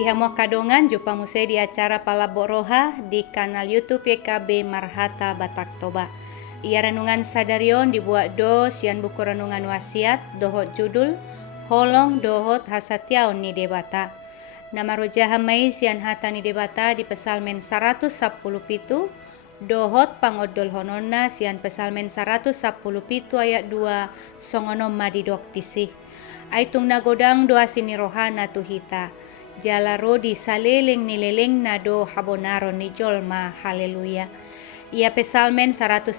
Di Hamok Kadongan jumpa musai di acara Palaboroha di kanal YouTube YKB Marhata Batak Toba. Ia renungan sadarion dibuat sian buku renungan wasiat dohot judul Holong dohot hasatiaon ni debata. Nama roja hamai sian hata ni debata di pesalmen 117 dohot pangodol hononna sian pesalmen 117 ayat 2 songonom madidok disih. Aitung nagodang doa sini rohana tuhita. Jala rodi saleleng nileleng nado habonaron ni jolma haleluya. Ia pesalmen 117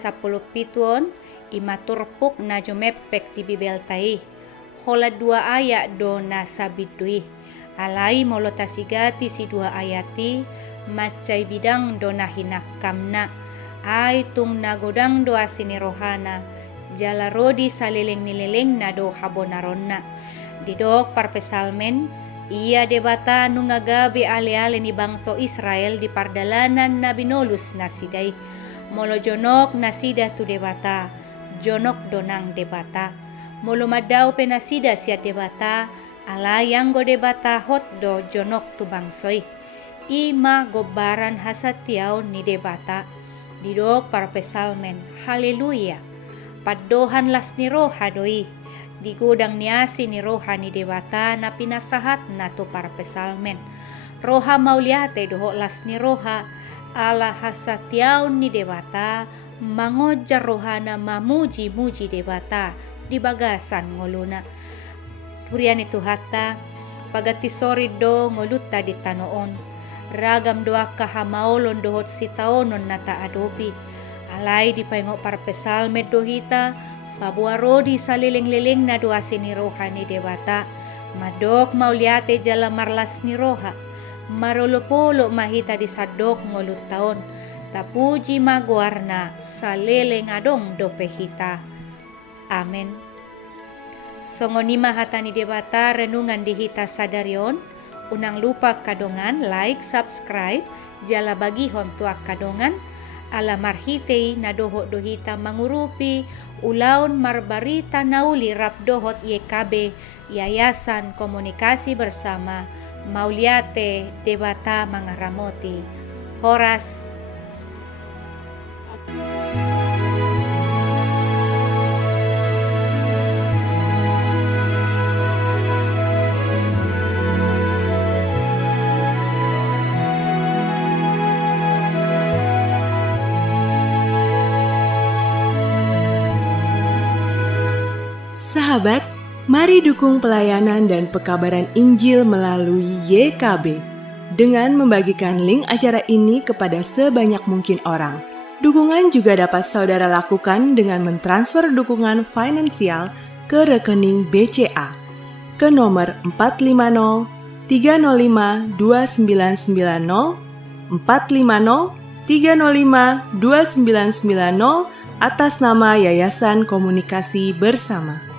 imaturpuk na jomepek di bibeltai. Hola 2 ayat do na sabidui. Alai molotasigati si 2 ayati macai bidang do na hinakamna. Ay tung nagodang doa sini rohana. Jala rodi saleleng nileleng nado habonaronna. Didok par pesalmen ia debata nungagabi ale-ale ni bangso Israel di pardalanan na binolus nasidai. Molo jonok nasida tu debata, jonok donang debata. Molo madau penasida siat debata, alayang go debata hot do jonok tu bangsoi. Ima gobaran hasatiaw ni debata. Didok para pesalmen, haleluya. Padohan las ni roha doi. Di gudang niasi ni roha ni debata na pinasahat na to para pesalmen. Roha mauliate doho las ni roha ala hasatiaw ni debata mangojar rohana mamuji-muji debata di bagasan ngoluna. Hurian itu hatta pagatisori do ngoluta di tanoon. Ragam doa kahamaolon dohot sitaonon na taadobi. Alay di paingok para pesalmen dohita pabuaro di salileng-lileng na doa sini roha ni debata. Madok mauliate jala marlas ni roha. Marolopolo mahita di sadok ngolut taon. Tapuji maguarna salileng adong do pehita. Amen. Songonima hata ni debata renungan di hita sadarion. Unang lupa kadongan like, subscribe, jala bagi hontuak kadongan. Ala marhitei na dohot dohita mangurupi ulaun marbarita nauli rap dohot YKB Yayasan Komunikasi Bersama Mauliate Debata Mangaramoti. Horas. Sahabat, mari dukung pelayanan dan pekabaran Injil melalui YKB dengan membagikan link acara ini kepada sebanyak mungkin orang. Dukungan juga dapat saudara lakukan dengan mentransfer dukungan finansial ke rekening BCA ke nomor 450 305 2990 450 305 2990 atas nama Yayasan Komunikasi Bersama.